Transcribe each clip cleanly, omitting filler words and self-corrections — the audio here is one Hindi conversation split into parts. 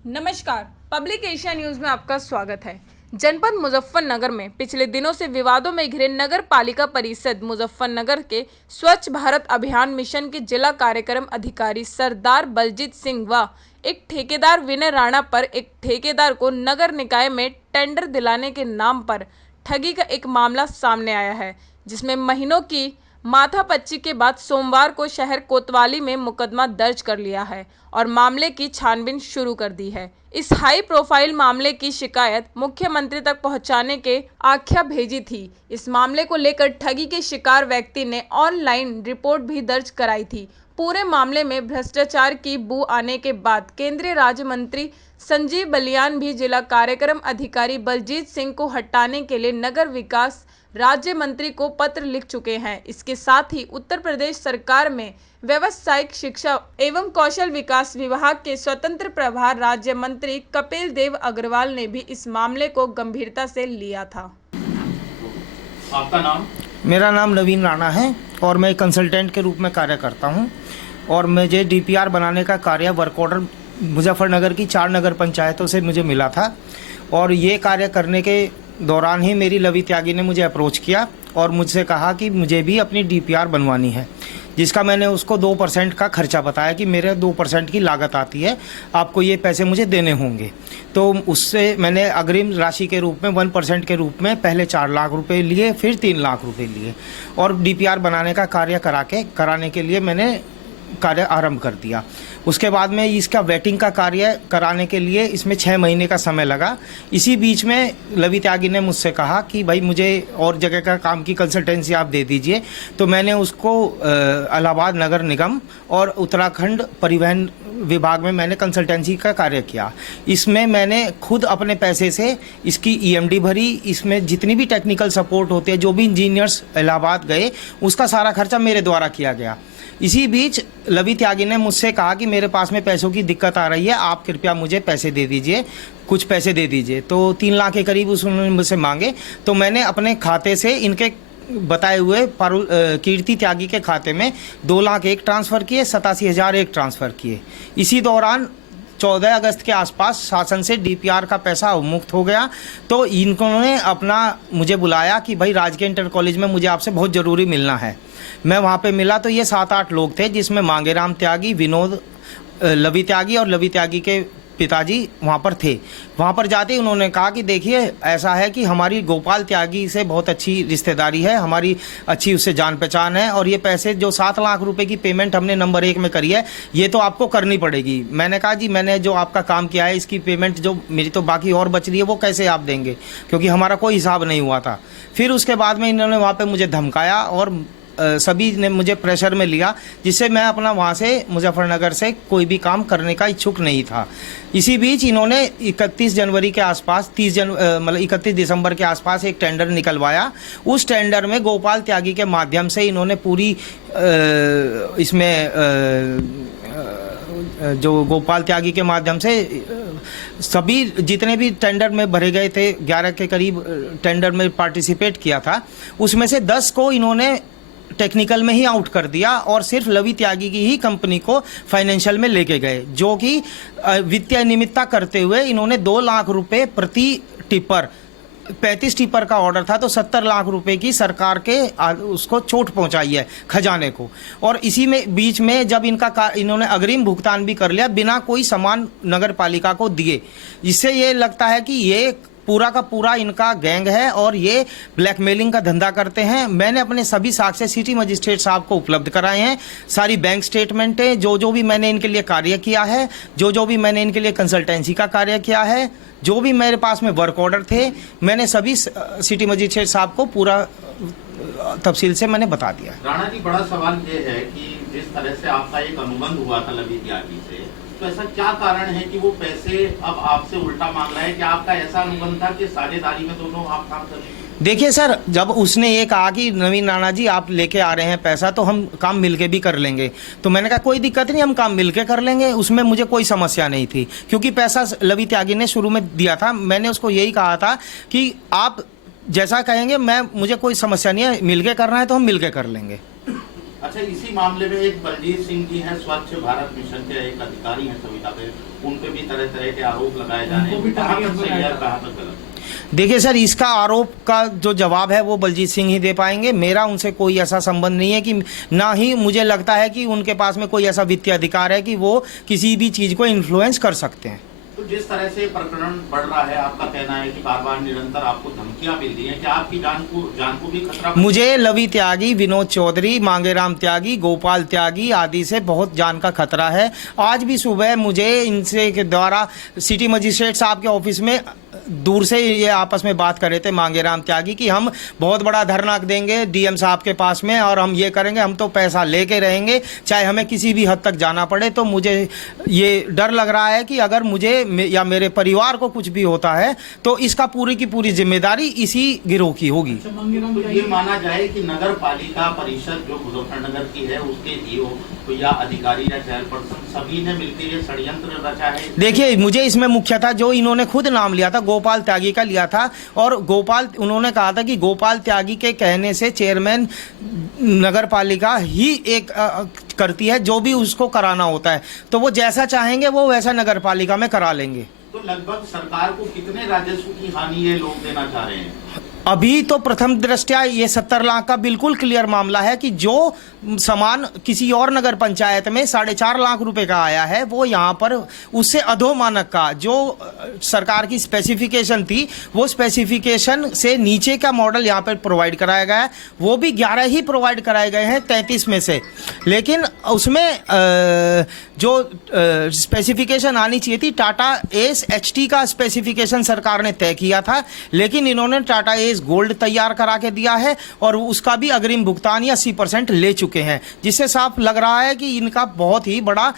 नमस्कार, पब्लिक एशिया न्यूज में आपका स्वागत है। जनपद मुजफ्फरनगर में पिछले दिनों से विवादों में घिरे नगर पालिका परिषद मुजफ्फरनगर के स्वच्छ भारत अभियान मिशन के जिला कार्यक्रम अधिकारी सरदार बलजीत सिंह व एक ठेकेदार विनय राणा पर एक ठेकेदार को नगर निकाय में टेंडर दिलाने के नाम पर ठगी का एक मामला सामने आया है, जिसमें महीनों की माथापच्ची के बाद सोमवार को शहर कोतवाली में मुकदमा दर्ज कर लिया है और मामले की छानबीन शुरू कर दी है। इस हाई प्रोफाइल मामले की शिकायत मुख्यमंत्री तक पहुंचाने के आख्या भेजी थी। इस मामले को लेकर ठगी के शिकार व्यक्ति ने ऑनलाइन रिपोर्ट भी दर्ज कराई थी। पूरे मामले में भ्रष्टाचार की बू आने के बाद केंद्रीय राज्य मंत्री संजीव बलियान भी जिला कार्यक्रम अधिकारी बलजीत सिंह को हटाने के लिए नगर विकास राज्य मंत्री को पत्र लिख चुके हैं। इसके साथ ही उत्तर प्रदेश सरकार में व्यावसायिक शिक्षा एवं कौशल विकास विभाग के स्वतंत्र प्रभार राज्य मंत्री कपिल देव अग्रवाल ने भी इस मामले को गंभीरता से लिया था। आपका नाम? मेरा नाम नवीन राणा है और मैं कंसल्टेंट के रूप में कार्य करता हूं और मुझे डीपीआर बनाने का कार्य वर्क ऑर्डर मुजफ्फरनगर की 4 नगर पंचायतों से मुझे मिला था और ये कार्य करने के दौरान ही मेरी लवी त्यागी ने मुझे अप्रोच किया और मुझसे कहा कि मुझे भी अपनी डीपीआर बनवानी है, जिसका मैंने उसको 2% का खर्चा बताया कि मेरे 2% की लागत आती है, आपको ये पैसे मुझे देने होंगे। तो उससे मैंने अग्रिम राशि के रूप में 1% के रूप में पहले 4 लाख रुपए लिए, फिर 3 लाख रुपए लिए और डीपीआर बनाने का कार्य कराने के लिए मैंने कार्य आरंभ कर दिया। उसके बाद में इसका वेटिंग का कार्य कराने के लिए इसमें 6 महीने का समय लगा। इसी बीच में लवी त्यागी ने मुझसे कहा कि भाई मुझे और जगह का काम की कंसल्टेंसी आप दे दीजिए, तो मैंने उसको इलाहाबाद नगर निगम और उत्तराखंड परिवहन विभाग में मैंने कंसल्टेंसी का कार्य किया। इसमें मैंने खुद अपने पैसे से इसकी ईएमडी भरी, इसमें जितनी भी टेक्निकल सपोर्ट होती है, जो भी इंजीनियर्स इलाहाबाद गए, उसका सारा खर्चा मेरे द्वारा किया गया। इसी बीच लवी त्यागी ने मुझसे कहा कि मेरे पास में पैसों की दिक्कत आ रही है, आप कृपया मुझे पैसे दे दीजिए, कुछ पैसे दे दीजिए। तो 3 लाख के करीब उन्होंने मुझसे मांगे, तो मैंने अपने खाते से इनके बताए हुए कीर्ति त्यागी के खाते में 2 लाख एक ट्रांसफ़र किए, 87,000 एक ट्रांसफ़र किए। इसी दौरान 14 अगस्त के आसपास शासन से डीपीआर का पैसा अवमुक्त हो गया, तो इन्होंने मुझे बुलाया कि भाई राजकीय इंटर कॉलेज में मुझे आपसे बहुत ज़रूरी मिलना है। मैं वहाँ पे मिला तो ये 7-8 लोग थे, जिसमें मांगेराम त्यागी, विनोद, लवी त्यागी और लवी त्यागी के पिताजी वहाँ पर थे। वहाँ पर जाते ही उन्होंने कहा कि देखिए ऐसा है कि हमारी गोपाल त्यागी से बहुत अच्छी रिश्तेदारी है, हमारी अच्छी उससे जान पहचान है और ये पैसे जो 7 लाख रुपए की पेमेंट हमने नंबर 1 में करी है, ये तो आपको करनी पड़ेगी। मैंने कहा जी मैंने जो आपका काम किया है, इसकी पेमेंट जो मेरी तो बाकी और बच रही है वो कैसे आप देंगे, क्योंकि हमारा कोई हिसाब नहीं हुआ था। फिर उसके बाद में इन्होंने वहाँ पर मुझे धमकाया और सभी ने मुझे प्रेशर में लिया, जिससे मैं अपना वहाँ से मुजफ्फरनगर से कोई भी काम करने का इच्छुक नहीं था। इसी बीच इन्होंने 31 जनवरी के आसपास 31 दिसंबर के आसपास एक टेंडर निकलवाया। उस टेंडर में गोपाल त्यागी के माध्यम से इन्होंने पूरी इसमें जो गोपाल त्यागी के माध्यम से सभी जितने भी टेंडर में भरे गए थे, 11 के करीब टेंडर में पार्टिसिपेट किया था, उसमें से 10 को इन्होंने टेक्निकल में ही आउट कर दिया और सिर्फ लवी त्यागी की ही कंपनी को फाइनेंशियल में लेके गए, जो कि वित्तीय अनियमितता करते हुए इन्होंने 2 लाख रुपए प्रति टिपर, 35 टिपर का ऑर्डर था, तो 70 लाख रुपए की सरकार के उसको चोट पहुंचाई है खजाने को। और इसी में बीच में जब इन्होंने अग्रिम भुगतान भी कर लिया बिना कोई सामान नगर पालिका को दिए, जिससे ये लगता है कि ये पूरा का पूरा इनका गैंग है और ये ब्लैकमेलिंग का धंधा करते हैं। मैंने अपने सभी साक्ष्य सिटी मजिस्ट्रेट साहब को उपलब्ध कराए हैं, सारी बैंक स्टेटमेंटें, जो भी मैंने इनके लिए कार्य किया है, जो भी मैंने इनके लिए कंसल्टेंसी का कार्य किया है, जो भी मेरे पास में वर्क ऑर्डर थे, मैंने सभी सिटी मजिस्ट्रेट साहब को पूरा तफसील से मैंने बता दिया। राणा जी, बड़ा सवाल ये है कि जिस तरह से आपका एक अनुबंध हुआ था लवी त्यागी से, तो ऐसा क्या कारण है कि वो पैसे अब आपसे उल्टा मांग रहा है? क्या आपका ऐसा अनुबंध था कि साझेदारी में दोनों आप काम कर रहे हैं? देखिए सर, जब उसने ये कहा कि नवीन राणा जी आप लेके आ रहे हैं पैसा, तो हम काम मिलके भी कर लेंगे, तो मैंने कहा कोई दिक्कत नहीं, हम काम मिलके कर लेंगे, उसमें मुझे कोई समस्या नहीं थी, क्योंकि पैसा लवी त्यागी ने शुरू में दिया था। मैंने उसको यही कहा था कि आप जैसा कहेंगे मुझे कोई समस्या नहीं है, मिलके करना है तो हम मिलके कर लेंगे। अच्छा, इसी मामले में एक बलजीत सिंह जी हैं, स्वच्छ भारत मिशन के एक अधिकारी हैं सविता पे, उन पे भी तरह तरह के आरोप लगाए जा रहे हैं, कहाँ तक सही है कहाँ तक गलत? देखिए सर, इसका आरोप का जो जवाब है वो बलजीत सिंह ही दे पाएंगे। मेरा उनसे कोई ऐसा संबंध नहीं है, कि ना ही मुझे लगता है कि उनके पास में कोई ऐसा वित्तीय अधिकार है कि वो किसी भी चीज़ को इन्फ्लुएंस कर सकते हैं। तो जिस तरह से प्रकरण बढ़ रहा है, आपका कहना है कि बार बार निरंतर आपको धमकियां मिल रही हैं, क्या आपकी जान को भी खतरा? मुझे लवी त्यागी, विनोद चौधरी, मांगेराम त्यागी, गोपाल त्यागी आदि से बहुत जान का खतरा है। आज भी सुबह मुझे इनसे के द्वारा सिटी मजिस्ट्रेट साहब के ऑफिस में दूर से ये आपस में बात कर रहे थे, मांगेराम त्यागी, कि हम बहुत बड़ा धरना देंगे डीएम साहब के पास में और हम ये करेंगे, हम तो पैसा लेके रहेंगे चाहे हमें किसी भी हद तक जाना पड़े। तो मुझे ये डर लग रहा है कि अगर मुझे या मेरे परिवार को कुछ भी होता है तो इसका पूरी की पूरी जिम्मेदारी इसी गिरोह की होगी। तो ये माना जाए कि नगर पालिका परिषद जो मुजफ्फरनगर की है, उसके ईओ या अधिकारी या चेयरपर्सन सभी ने मिलकर ये षड्यंत्र रचा है। देखिए, मुझे इसमें मुख्य था जो इन्होंने खुद नाम लिया था, गोपाल त्यागी का लिया था, और उन्होंने कहा था कि गोपाल त्यागी के कहने से चेयरमैन नगर पालिका ही एक करती है, जो भी उसको कराना होता है तो वो जैसा चाहेंगे वो वैसा नगर पालिका में करा लेंगे। तो लगभग सरकार को कितने राजस्व की हानि ये लोग देना चाह रहे हैं? अभी तो प्रथम दृष्टया ये 70 लाख का बिल्कुल क्लियर मामला है कि जो सामान किसी और नगर पंचायत में 4.5 लाख रुपए का आया है, वो यहाँ पर उससे अधोमानक का जो सरकार की स्पेसिफिकेशन थी, वो स्पेसिफिकेशन से नीचे का मॉडल यहाँ पर प्रोवाइड कराया गया है। वो भी 11 ही प्रोवाइड कराए गए हैं 33 में से, लेकिन उसमें जो स्पेसिफिकेशन आनी चाहिए थी, टाटा एस HT का स्पेसिफिकेशन सरकार ने तय किया था, लेकिन इन्होंने टाटा एस गोल्ड तैयार करा के दिया है और उसका भी अग्रिम भुगतान 80% ले चुके हैं, जिससे साफ लग रहा है कि इनका बहुत ही बड़ा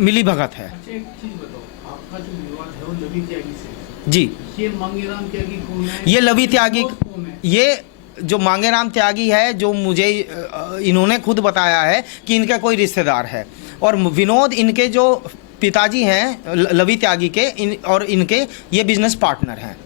मिलीभगत है। अच्छा, एक चीज बताओ, आपका जो विवाद है वो लवी त्यागी से? जी, ये मांगेराम त्यागी कौन है? ये लवी त्यागी, कौन है? ये जो मांगेराम त्यागी है, जो मुझे इन्होंने खुद बताया है कि इनका कोई रिश्तेदार है, और विनोद इनके जो पिताजी हैं लवी त्यागी के, और इनके ये बिजनेस पार्टनर हैं।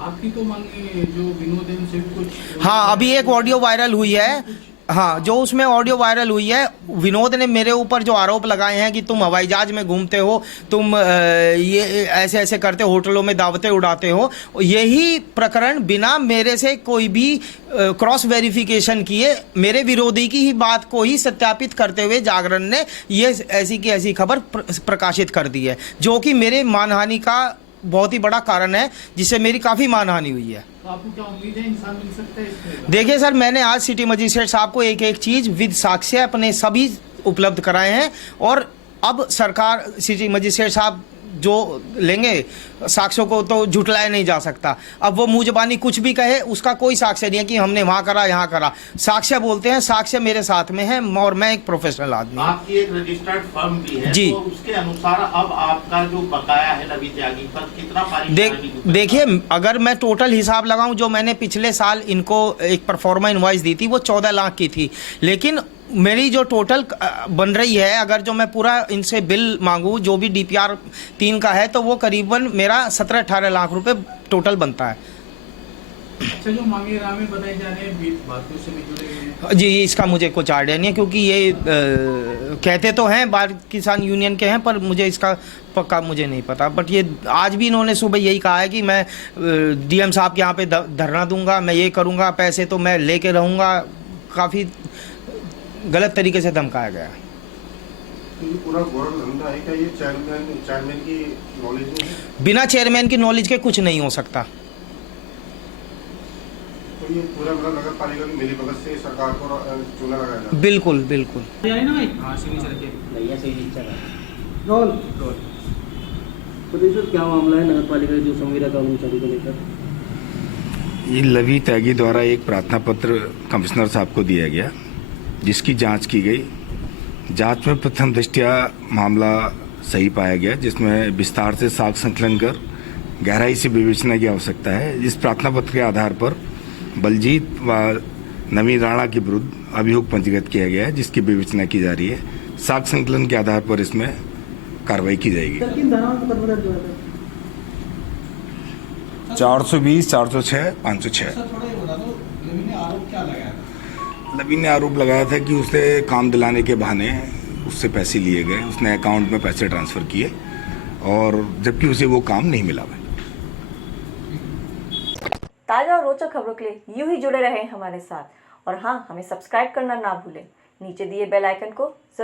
आपकी तो मांगे जो विनोद है उनसे भी कुछ? हाँ, अभी एक ऑडियो वायरल हुई है। हाँ, जो उसमें ऑडियो वायरल हुई है, विनोद ने मेरे ऊपर जो आरोप लगाए हैं कि तुम हवाई जहाज में घूमते हो, तुम ये ऐसे ऐसे करते हो, होटलों में दावतें उड़ाते हो, यही प्रकरण बिना मेरे से कोई भी क्रॉस वेरिफिकेशन किए मेरे विरोधी की ही बात को ही सत्यापित करते हुए जागरण ने ये ऐसी की ऐसी खबर प्रकाशित कर दी है, जो कि मेरे मानहानि का बहुत ही बड़ा कारण है, जिससे मेरी काफ़ी मानहानि हुई है। तो आपको क्या उम्मीद है इंसान मिल सकता है इसमें? देखिए सर, मैंने आज सिटी मजिस्ट्रेट साहब को एक एक चीज़ विद साक्ष्य अपने सभी उपलब्ध कराए हैं, और अब सरकार सिटी मजिस्ट्रेट साहब जो लेंगे साक्ष्यों को तो झुटलाया नहीं जा सकता। अब वो मुंह ज़बानी कुछ भी कहे, उसका कोई साक्ष्य नहीं है कि हमने वहाँ करा यहाँ करा। साक्ष्य बोलते हैं, साक्ष्य मेरे साथ में है, और मैं एक प्रोफेशनल आदमी हूँ। आपकी एक रजिस्टर्ड फर्म भी है जी, तो उसके अनुसार अब आपका जो बकाया है लवी त्यागी पर कितना? देखिए, अगर मैं टोटल हिसाब लगाऊं, जो मैंने पिछले साल इनको एक परफॉर्मा इनवॉइस दी थी वो 14 लाख की थी, लेकिन मेरी जो टोटल बन रही है, अगर जो मैं पूरा इनसे बिल मांगूं जो भी DPR 3 का है, तो वो करीबन मेरा 17-18 लाख रुपए टोटल बनता है। अच्छा, जो मांगेराम में बताए जा रहे हैं बातों से नहीं जुड़े हुए हैं? जी, इसका मुझे कुछ आइडिया नहीं है, क्योंकि ये कहते तो हैं भारत किसान यूनियन के हैं, पर मुझे इसका पक्का मुझे नहीं पता। बट ये आज भी इन्होंने सुबह यही कहा है कि मैं DM साहब के यहाँ पे धरना दूंगा, मैं ये करूँगा, पैसे तो मैं लेके रहूँगा। काफ़ी गलत तरीके से धमकाया गया है। तो ये पूरा गौरव धंधा है क्या? ये चेयरमैन की नॉलेज में है? बिना चेयरमैन की नॉलेज के कुछ नहीं हो सकता। तो ये पूरा नगर पालिका की मिलीभगत से सरकार को चूना लगाया जाए? बिल्कुल बिल्कुल। हाँ, सिग्नेचर के रोल तो क्या मामला है नगर पालिका की जो संविदा कानून सभी को लेकर? ये लवी त्यागी द्वारा एक प्रार्थना पत्र कमिश्नर साहब को दिया गया, जिसकी जांच की गई। जांच में प्रथम दृष्टया मामला सही पाया गया, जिसमें विस्तार से साक्ष्य संकलन कर गहराई से विवेचना की आवश्यकता है। इस प्रार्थना पत्र के आधार पर बलजीत व नवीन राणा के विरुद्ध अभियोग पंजीकृत किया गया है, जिसकी विवेचना की जा रही है। साक्ष्य संकलन के आधार पर इसमें कार्रवाई की जाएगी। 420, 406, 506। थोड़ा ये बता दो, लवी ने आरोप क्या लगाया था? लवी ने आरोप लगाया था कि उसने काम दिलाने के बहाने उससे पैसे लिए गए, उसने अकाउंट में पैसे ट्रांसफ़र किए और जबकि उसे वो काम नहीं मिला है। ताज़ा और रोचक खबरों के लिए यूं ही जुड़े रहें हमारे साथ और हाँ, हमें सब्सक्राइब करना ना भूलें। नीचे दिए बेल आइकन को जरूर